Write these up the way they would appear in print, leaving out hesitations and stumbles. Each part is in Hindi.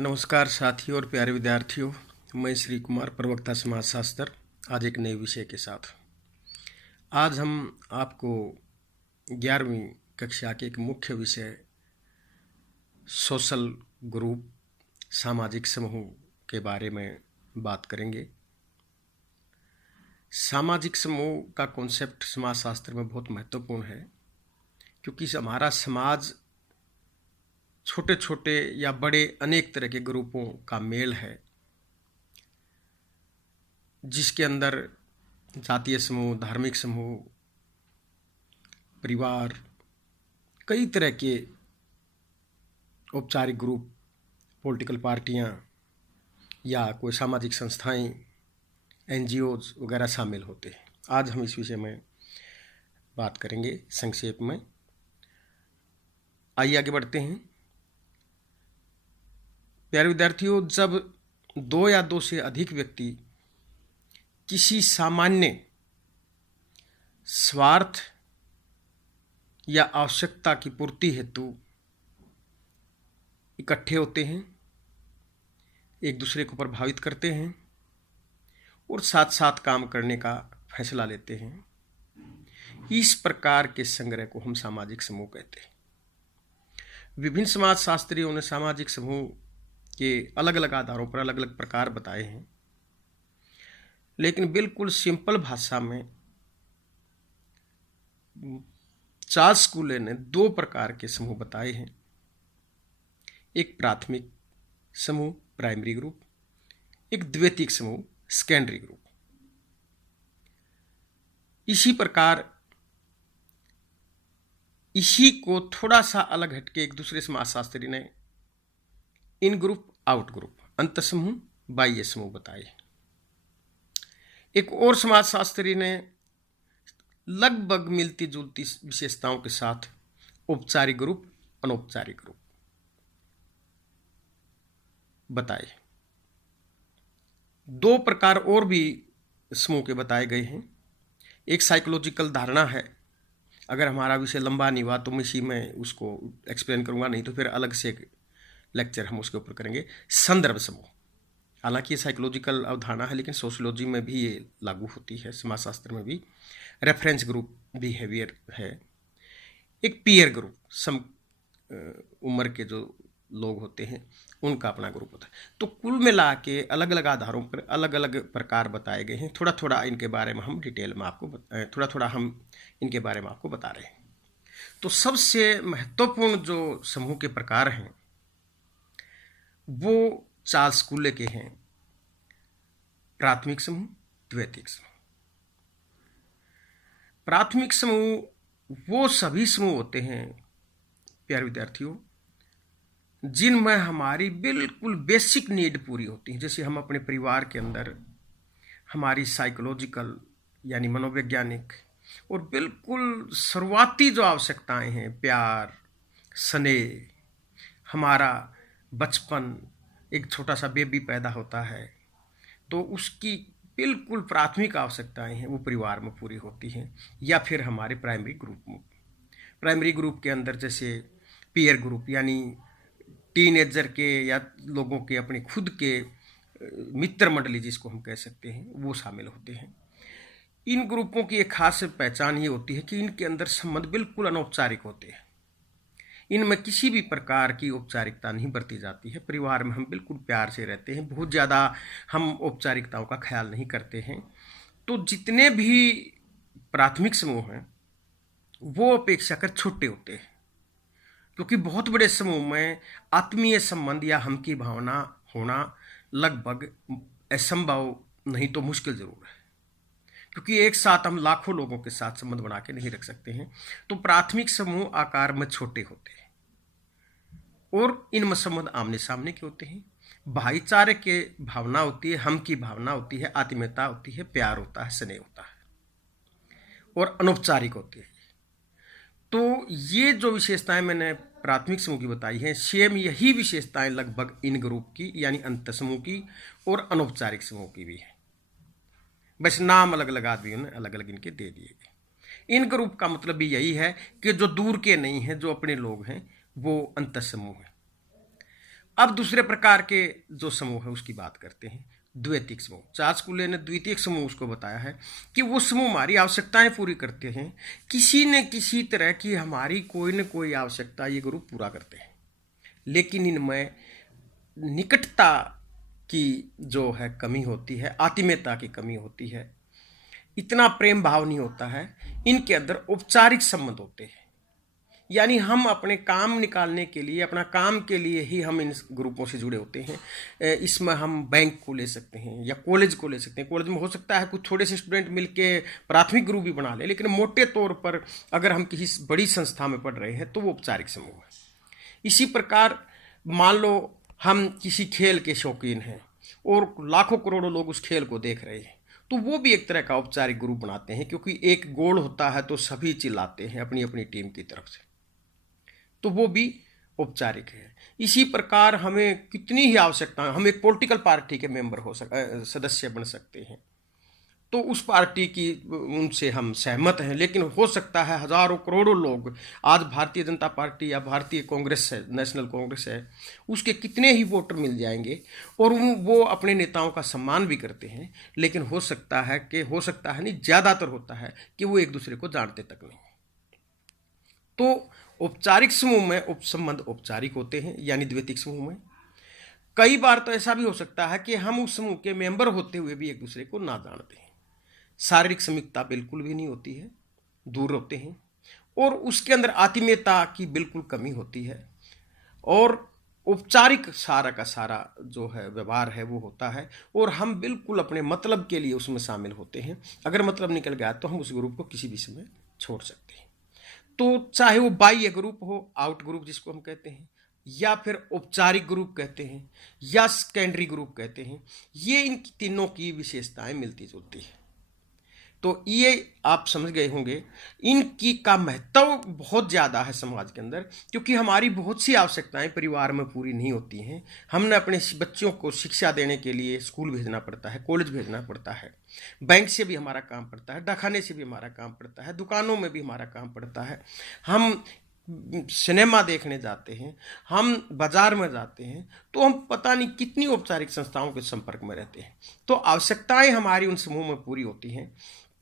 नमस्कार साथियों और प्यारे विद्यार्थियों, मैं श्री कुमार, प्रवक्ता समाजशास्त्र, आज एक नए विषय के साथ। आज हम आपको 11वीं कक्षा के एक मुख्य विषय सोशल ग्रुप, सामाजिक समूह के बारे में बात करेंगे। सामाजिक समूह का कॉन्सेप्ट समाजशास्त्र में बहुत महत्वपूर्ण है, क्योंकि हमारा समाज छोटे छोटे या बड़े अनेक तरह के ग्रुपों का मेल है, जिसके अंदर जातीय समूह, धार्मिक समूह, परिवार, कई तरह के औपचारिक ग्रुप, पॉलिटिकल पार्टियां या कोई सामाजिक संस्थाएं, एनजीओज वगैरह शामिल होते हैं। आज हम इस विषय में बात करेंगे संक्षेप में। आइए आगे बढ़ते हैं। प्यारे विद्यार्थियों, जब दो या दो से अधिक व्यक्ति किसी सामान्य स्वार्थ या आवश्यकता की पूर्ति हेतु इकट्ठे होते हैं, एक दूसरे को प्रभावित करते हैं और साथ साथ काम करने का फैसला लेते हैं, इस प्रकार के संग्रह को हम सामाजिक समूह कहते हैं। विभिन्न समाजशास्त्रियों ने सामाजिक समूह के अलग अलग आधारों पर अलग अलग प्रकार बताए हैं, लेकिन बिल्कुल सिंपल भाषा में चार्ल्स कूले ने दो प्रकार के समूह बताए हैं। एक प्राथमिक समूह, प्राइमरी ग्रुप, एक द्वितीयक समूह, सेकेंडरी ग्रुप। इसी प्रकार इसी को थोड़ा सा अलग हटके एक दूसरे समाजशास्त्री ने इन ग्रुप, आउट ग्रुप, अंत समूह, बाह्य समूह बताए। एक और समाजशास्त्री ने लगभग मिलती जुलती विशेषताओं के साथ औपचारिक ग्रुप, अनौपचारिक ग्रुप बताए। दो प्रकार और भी समूह के बताए गए हैं। एक साइकोलॉजिकल धारणा है, अगर हमारा विषय लंबा नहीं हुआ तो मैं इसी में उसको एक्सप्लेन करूंगा, नहीं तो फिर अलग से एक लेक्चर हम उसके ऊपर करेंगे। संदर्भ समूह, हालांकि ये साइकोलॉजिकल अवधारणा है, लेकिन सोशियोलॉजी में भी ये लागू होती है, समाजशास्त्र में भी। रेफरेंस ग्रुप, बिहेवियर है। एक पीयर ग्रुप, सम उम्र के जो लोग होते हैं उनका अपना ग्रुप होता है। तो कुल मिला के अलग अलग आधारों पर अलग अलग प्रकार बताए गए हैं। थोड़ा थोड़ा इनके बारे में हम डिटेल में इनके बारे में आपको बता रहे हैं। तो सबसे महत्वपूर्ण जो समूह के प्रकार हैं वो चार्ल्स कूले के हैं। प्राथमिक समूह, द्वितीयक समूह। प्राथमिक समूह वो सभी समूह होते हैं प्यारे विद्यार्थियों, जिनमें हमारी बिल्कुल बेसिक नीड पूरी होती है। जैसे हम अपने परिवार के अंदर हमारी साइकोलॉजिकल यानी मनोवैज्ञानिक और बिल्कुल शुरुआती जो आवश्यकताएं हैं, प्यार, स्नेह, हमारा बचपन, एक छोटा सा बेबी पैदा होता है तो उसकी बिल्कुल प्राथमिक आवश्यकताएं हैं वो परिवार में पूरी होती हैं। या फिर हमारे प्राइमरी ग्रुप के अंदर जैसे पीयर ग्रुप यानी टीनेजर के या लोगों के अपने खुद के मित्र मंडली जिसको हम कह सकते हैं, वो शामिल होते हैं। इन ग्रुपों की एक खास पहचान ये होती है कि इनके अंदर संबंध बिल्कुल अनौपचारिक होते हैं। इनमें किसी भी प्रकार की औपचारिकता नहीं बरती जाती है। परिवार में हम बिल्कुल प्यार से रहते हैं, बहुत ज़्यादा हम औपचारिकताओं का ख्याल नहीं करते हैं। तो जितने भी प्राथमिक समूह हैं वो अपेक्षाकृत छोटे होते हैं, क्योंकि बहुत बड़े समूह में आत्मीय संबंध या हम की भावना होना लगभग असंभव, नहीं तो मुश्किल जरूर है, क्योंकि एक साथ हम लाखों लोगों के साथ संबंध बना के नहीं रख सकते हैं। तो प्राथमिक समूह आकार में छोटे होते हैं और इनमें संबंध आमने सामने के होते हैं। भाईचारे के भावना होती है, हम की भावना होती है, आत्मीयता होती है, प्यार होता है, स्नेह होता है और अनौपचारिक होती है। तो ये जो विशेषताएं मैंने प्राथमिक समूह की बताई हैं, सेम यही विशेषताएं लगभग इन ग्रुप की यानी अंत समूह की और अनौपचारिक समूह की भी है, बस नाम अलग अलग आदमियों ने अलग अलग इनके दे दिए गए। इन ग्रुप का मतलब भी यही है कि जो दूर के नहीं हैं, जो अपने लोग हैं, वो अंत समूह है। अब दूसरे प्रकार के जो समूह है उसकी बात करते हैं, द्वैतिक समूह। चार्ल्स कूले ने द्वितीयक समूह उसको बताया है कि वो समूह हमारी आवश्यकताएं पूरी करते हैं, किसी न किसी तरह की हमारी कोई न कोई आवश्यकता ये ग्रुप पूरा करते हैं, लेकिन इनमें निकटता की जो है कमी होती है, आत्मीयता की कमी होती है, इतना प्रेम भाव नहीं होता है। इनके अंदर औपचारिक संबंध होते हैं, यानी हम अपने काम निकालने के लिए, अपना काम के लिए ही हम इन ग्रुपों से जुड़े होते हैं। इसमें हम बैंक को ले सकते हैं या कॉलेज को ले सकते हैं। कॉलेज में हो सकता है कुछ थोड़े से स्टूडेंट मिलके प्राथमिक ग्रुप भी बना लें, लेकिन मोटे तौर पर अगर हम किसी बड़ी संस्था में पढ़ रहे हैं तो वो औपचारिक समूह है। इसी प्रकार मान लो हम किसी खेल के शौकीन हैं और लाखों करोड़ों लोग उस खेल को देख रहे हैं, तो वो भी एक तरह का औपचारिक ग्रुप बनाते हैं, क्योंकि एक गोल होता है तो सभी चिल्लाते हैं अपनी अपनी टीम की तरफ से, तो वो भी औपचारिक है। इसी प्रकार हमें कितनी ही आवश्यकता, हम एक पॉलिटिकल पार्टी के मेंबर सदस्य बन सकते हैं, तो उस पार्टी की उनसे हम सहमत हैं, लेकिन हो सकता है हजारों करोड़ों लोग, आज भारतीय जनता पार्टी या भारतीय कांग्रेस है, नेशनल कांग्रेस है, उसके कितने ही वोटर मिल जाएंगे और वो अपने नेताओं का सम्मान भी करते हैं, लेकिन हो सकता है नहीं, ज़्यादातर होता है कि वो एक दूसरे को जानते तक नहीं। तो औपचारिक समूह में उपसंबंध औपचारिक होते हैं, यानी द्वैतिक समूह में कई बार तो ऐसा भी हो सकता है कि हम उस समूह के मेंबर होते हुए भी एक दूसरे को ना जानते हैं। शारीरिक समीपता बिल्कुल भी नहीं होती है, दूर होते हैं, और उसके अंदर आत्मीयता की बिल्कुल कमी होती है, और औपचारिक सारा का सारा जो है व्यवहार है वो होता है, और हम बिल्कुल अपने मतलब के लिए उसमें शामिल होते हैं। अगर मतलब निकल गया तो हम उस ग्रुप को किसी भी समय छोड़ सकते हैं। तो चाहे वो बाह्य ग्रुप हो, आउट ग्रुप जिसको हम कहते हैं, या फिर औपचारिक ग्रुप कहते हैं, या सेकेंडरी ग्रुप कहते हैं, ये इन तीनों की विशेषताएं मिलती जुलती है। तो ये आप समझ गए होंगे, इनकी का महत्व बहुत ज़्यादा है समाज के अंदर, क्योंकि हमारी बहुत सी आवश्यकताएं परिवार में पूरी नहीं होती हैं। हमने अपने बच्चों को शिक्षा देने के लिए स्कूल भेजना पड़ता है, कॉलेज भेजना पड़ता है, बैंक से भी हमारा काम पड़ता है, डाकखाने से भी हमारा काम पड़ता है, दुकानों में भी हमारा काम पड़ता है, हम सिनेमा देखने जाते हैं, हम बाजार में जाते हैं, तो हम पता नहीं कितनी औपचारिक संस्थाओं के संपर्क में रहते हैं। तो आवश्यकताएं हमारी उन समूह में पूरी होती हैं।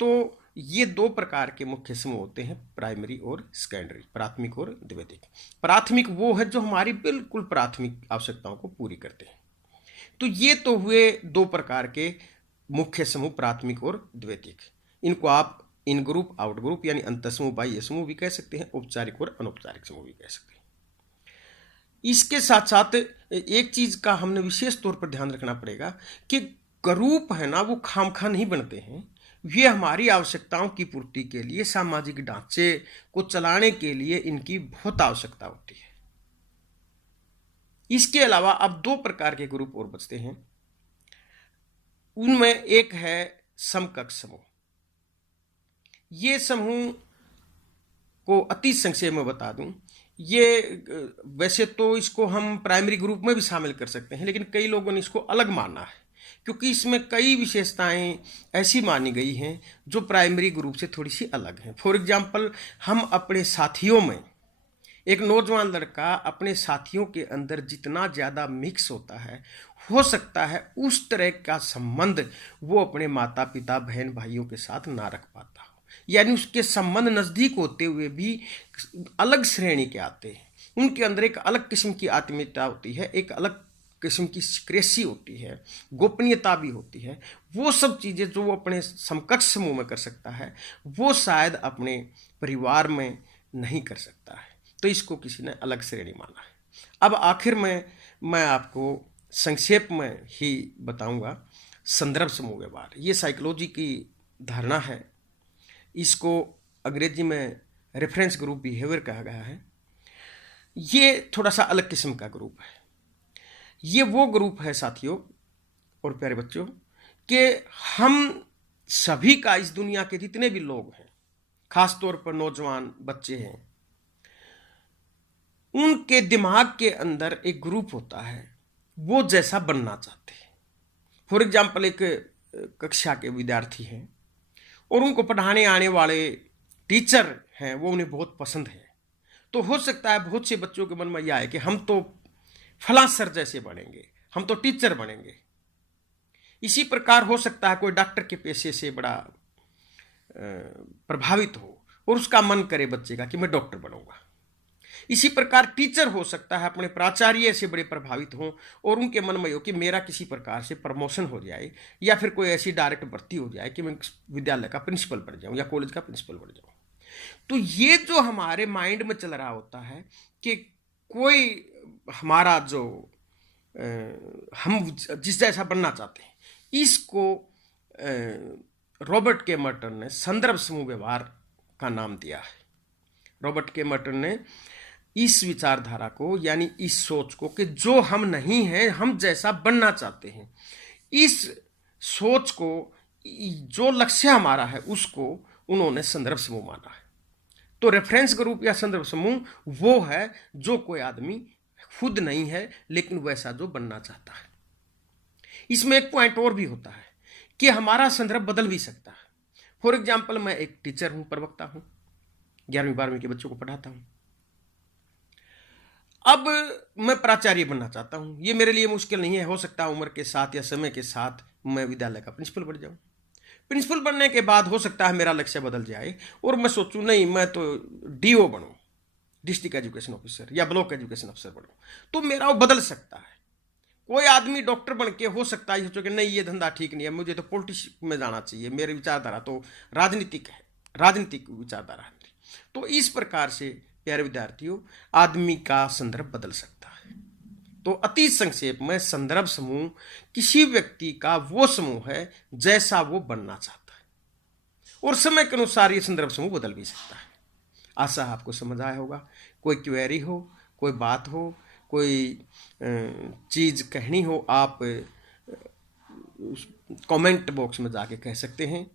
तो ये दो प्रकार के मुख्य समूह होते हैं, प्राइमरी और सेकेंडरी, प्राथमिक और द्वितीयक। प्राथमिक वो है जो हमारी बिल्कुल प्राथमिक आवश्यकताओं को पूरी करते हैं। तो ये तो हुए दो प्रकार के मुख्य समूह, प्राथमिक और द्वितीयक। इनको आप इन ग्रुप, आउट ग्रुप, यानी अंतर समूह, बाह्य समूह भी कह सकते हैं, औपचारिक और अनौपचारिक समूह भी कह सकते हैं। इसके साथ साथ एक चीज का हमने विशेष तौर पर ध्यान रखना पड़ेगा कि ग्रुप है ना, वो खामखा नहीं बनते हैं, ये हमारी आवश्यकताओं की पूर्ति के लिए, सामाजिक ढांचे को चलाने के लिए इनकी बहुत आवश्यकता होती है। इसके अलावा अब दो प्रकार के ग्रुप और बचते हैं, उनमें एक है समकक्ष समूह। ये समूह को अति संक्षेप में बता दूं, ये वैसे तो इसको हम प्राइमरी ग्रुप में भी शामिल कर सकते हैं, लेकिन कई लोगों ने इसको अलग माना है, क्योंकि इसमें कई विशेषताएं ऐसी मानी गई हैं जो प्राइमरी ग्रुप से थोड़ी सी अलग हैं। फॉर एग्जांपल, हम अपने साथियों में, एक नौजवान लड़का अपने साथियों के अंदर जितना ज़्यादा मिक्स होता है, हो सकता है उस तरह का संबंध वो अपने माता पिता, बहन भाइयों के साथ ना रख पाता हो, यानी उसके संबंध नज़दीक होते हुए भी अलग श्रेणी के आते हैं। उनके अंदर एक अलग किस्म की आत्मीयता होती है, एक अलग किस्म की सिक्रेसी होती है, गोपनीयता भी होती है। वो सब चीज़ें जो वो अपने समकक्ष समूह में कर सकता है, वो शायद अपने परिवार में नहीं कर सकता है, तो इसको किसी ने अलग श्रेणी माना है। अब आखिर में मैं आपको संक्षेप में ही बताऊंगा संदर्भ समूह व्यवहार। ये साइकोलॉजी की धारणा है, इसको अंग्रेजी में रेफरेंस ग्रुप बिहेवियर कहा गया है। ये थोड़ा सा अलग किस्म का ग्रुप है। ये वो ग्रुप है साथियों और प्यारे बच्चों, कि हम सभी का, इस दुनिया के जितने भी लोग हैं, खास तौर पर नौजवान बच्चे हैं, उनके दिमाग के अंदर एक ग्रुप होता है, वो जैसा बनना चाहते हैं। फॉर एग्जाम्पल, एक कक्षा के विद्यार्थी हैं और उनको पढ़ाने आने वाले टीचर हैं, वो उन्हें बहुत पसंद है, तो हो सकता है बहुत से बच्चों के मन में यह आए कि हम तो फलां सर जैसे बनेंगे, हम तो टीचर बनेंगे। इसी प्रकार हो सकता है कोई डॉक्टर के पेशे से बड़ा प्रभावित हो और उसका मन करे बच्चे का कि मैं डॉक्टर बनूंगा। इसी प्रकार टीचर हो सकता है अपने प्राचार्य से बड़े प्रभावित हों और उनके मन में हो कि मेरा किसी प्रकार से प्रमोशन हो जाए या फिर कोई ऐसी डायरेक्ट भर्ती हो जाए कि मैं विद्यालय का प्रिंसिपल बन जाऊं या कॉलेज का प्रिंसिपल बन जाऊं। तो ये जो हमारे माइंड में चल रहा होता है कि कोई हमारा जो हम जिस जैसा बनना चाहते हैं, इसको रॉबर्ट के मर्टन ने संदर्भ समूह व्यवहार का नाम दिया है। रॉबर्ट के मर्टन ने इस विचारधारा को यानी इस सोच को कि जो हम नहीं हैं, हम जैसा बनना चाहते हैं, इस सोच को, जो लक्ष्य हमारा है, उसको उन्होंने संदर्भ समूह माना है। तो रेफरेंस ग्रुप या संदर्भ समूह वो है जो कोई आदमी खुद नहीं है लेकिन वैसा जो बनना चाहता है। इसमें एक पॉइंट और भी होता है कि हमारा संदर्भ बदल भी सकता है। फॉर एग्जाम्पल, मैं एक टीचर हूं, प्रवक्ता हूं, 11वीं 12वीं के बच्चों को पढ़ाता हूं। अब मैं प्राचार्य बनना चाहता हूं, ये मेरे लिए मुश्किल नहीं है। हो सकता है उम्र के साथ या समय के साथ मैं विद्यालय का प्रिंसिपल बन जाऊं। प्रिंसिपल बनने के बाद हो सकता है मेरा लक्ष्य बदल जाए और मैं सोचूं नहीं, मैं तो डीओ बनूं, डिस्ट्रिक्ट एजुकेशन ऑफिसर, या ब्लॉक एजुकेशन अफसर बनूं। तो मेरा वो बदल सकता है। कोई आदमी डॉक्टर बन के हो सकता है सोचो कि नहीं, ये धंधा ठीक नहीं है, मुझे तो पॉलिटिक्स में जाना चाहिए, मेरी विचारधारा तो राजनीतिक है, राजनीतिक विचारधारा है। तो इस प्रकार से प्यारे विद्यार्थियों, आदमी का संदर्भ बदल सकता है। तो अति संक्षेप में संदर्भ समूह किसी व्यक्ति का वो समूह है जैसा वो बनना चाहता है, और समय के अनुसार ये संदर्भ समूह बदल भी सकता है। आशा आपको समझ आया होगा। कोई क्वेरी हो, कोई बात हो, कोई चीज़ कहनी हो, आप कमेंट बॉक्स में जाके कह सकते हैं।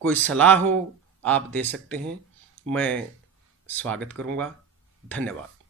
कोई सलाह हो आप दे सकते हैं, मैं स्वागत करूंगा। धन्यवाद।